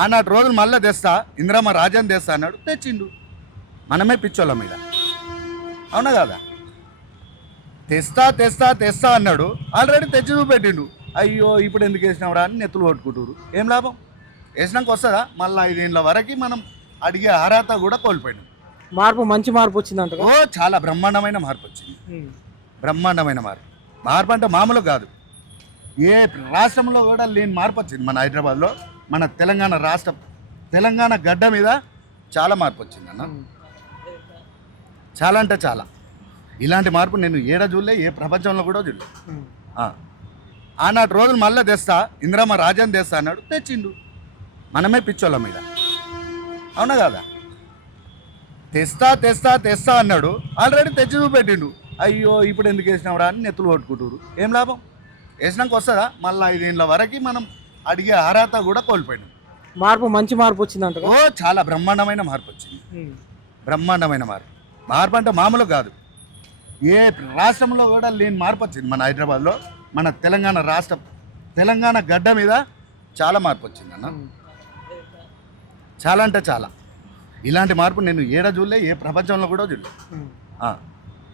ఆనాటి రోజులు మళ్ళీ తెస్తా, ఇందిరమ్మ రాజ్యం తెస్తా అన్నాడు, తెచ్చిండు. మనమే పిచ్చోళ్ళం మీద, అవునా కదా? తెస్తా తెస్తా తెస్తా అన్నాడు, ఆల్రెడీ తెచ్చి చూపెట్టిండు. అయ్యో ఇప్పుడు ఎందుకు వేసినావురా అని నెత్తులు కొట్టుకుంటారు. ఏం లాభం? వేసినాక వస్తుందా? మళ్ళీ 5 ఏళ్ళ వరకు మనం అడిగే అర్హత కూడా కోల్పోయినాం. మార్పు మంచి మార్పు వచ్చిందంట. ఓ చాలా బ్రహ్మాండమైన మార్పు వచ్చింది. బ్రహ్మాండమైన మార్పు. మార్పు అంటే మామూలు కాదు. ఏ రాష్ట్రంలో కూడా లేని మార్పు వచ్చింది మన హైదరాబాద్లో, మన తెలంగాణ రాష్ట్రం, తెలంగాణ గడ్డ మీద చాలా మార్పు వచ్చింది అన్న. చాలా అంటే చాలా. ఇలాంటి మార్పు నేను ఏడ చూడలే, ఏ ప్రపంచంలో కూడా చూడలే. ఆనాటి రోజులు మళ్ళీ తెస్తా, ఇందిరమ్మ రాజ్యం తెస్తా అన్నాడు, తెచ్చిండు. మనమే పిచ్చోళ్ళం మీద, అవునా కదా? తెస్తా తెస్తా తెస్తా అన్నాడు, ఆల్రెడీ తెచ్చి చూపెట్టిండు. అయ్యో ఇప్పుడు ఎందుకు వేసినావురా అని నెత్తులు కొట్టుకుంటారు. ఏం లాభం? వేసినాక వస్తుందా? మళ్ళీ 5 ఏళ్ళ వరకు మనం అడిగే అర్హత కూడా కోల్పోయినాం. మార్పు మంచి మార్పు వచ్చిందంట. ఓ చాలా బ్రహ్మాండమైన మార్పు వచ్చింది. బ్రహ్మాండమైన మార్పు. మార్పు అంటే మామూలు కాదు. ఏ రాష్ట్రంలో కూడా లేని మార్పు వచ్చింది మన హైదరాబాద్లో, మన తెలంగాణ రాష్ట్రం, తెలంగాణ గడ్డ మీద చాలా మార్పు వచ్చింది అన్న. చాలా అంటే చాలా. ఇలాంటి మార్పు నేను ఏడ చూడలే, ఏ ప్రపంచంలో కూడా చూడలే.